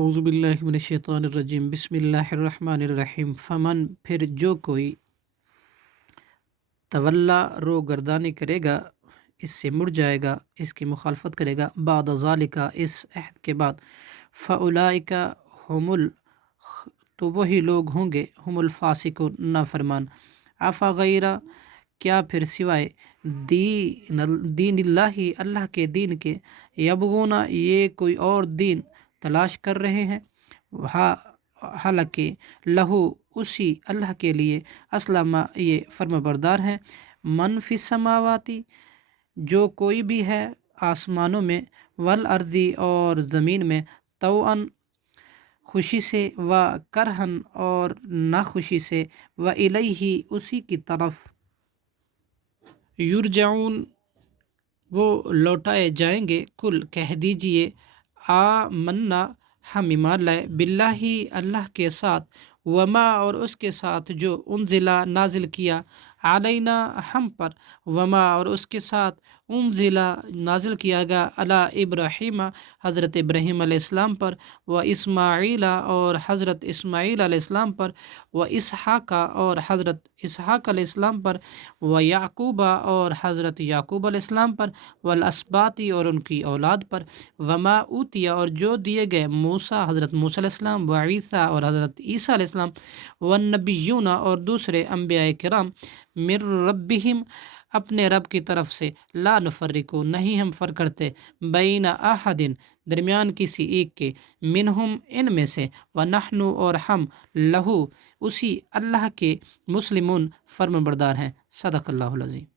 اعوذ باللہ من الشیطان الرجیم، بسم اللہ الرحمن الرحیم۔ فمن، پھر جو کوئی، تولا، رو گردانی کرے گا، اس سے مڑ جائے گا، اس کی مخالفت کرے گا، بعد ذالک، اس عہد کے بعد، فاولئک هم تو وہی لوگ ہوں گے، ہم الفاسقون، نافرمان۔ افغیر، کیا پھر سوائے دین اللہ، اللہ کے دین کے، یبغون، یہ کوئی اور دین تلاش کر رہے ہیں، حالانکہ لہو، اسی اللہ کے لیے، اسلم، یہ فرما بردار ہیں، من فی السماواتی، جو کوئی بھی ہے آسمانوں میں، والارضی، اور زمین میں، طوعاً، خوشی سے، و کرہن، اور ناخوشی سے، و الیہ، اسی کی طرف، یرجعون، وہ لوٹائے جائیں گے۔ کل، کہہ دیجئے، آمنا، ہم ایمان لائے، باللہ، اللہ کے ساتھ، وما، اور اس کے ساتھ جو انزلا، نازل کیا، علینا، ہم پر، وما، اور اس کے ساتھ انزلا، نازل کیا گیا، علی ابراہیم، حضرت ابراہیم علیہ السلام پر، و اسماعیل، اور حضرت اسماعیل علیہ السلام پر، و اسحاق، اور حضرت اسحاق علیہ السلام پر، و یعقوب، اور حضرت یعقوب علیہ السلام پر، والاسباط، اور ان کی اولاد پر، وما اوتی، اور جو دیے گئے، موسیٰ، حضرت موسیٰ علیہ السلام، و عیسیٰ، اور حضرت عیسیٰ علیہ السلام، والنبیون، اور دوسرے انبیاء کرام، من ربہم، اپنے رب کی طرف سے، لا نفرق، نہیں ہم فرق کرتے، بین احد، درمیان کسی ایک کے، منہم، ان میں سے، ونحن، اور ہم، لہو، اسی اللہ کے، مسلمون، فرم بردار ہیں۔ صدق اللہ العظیم۔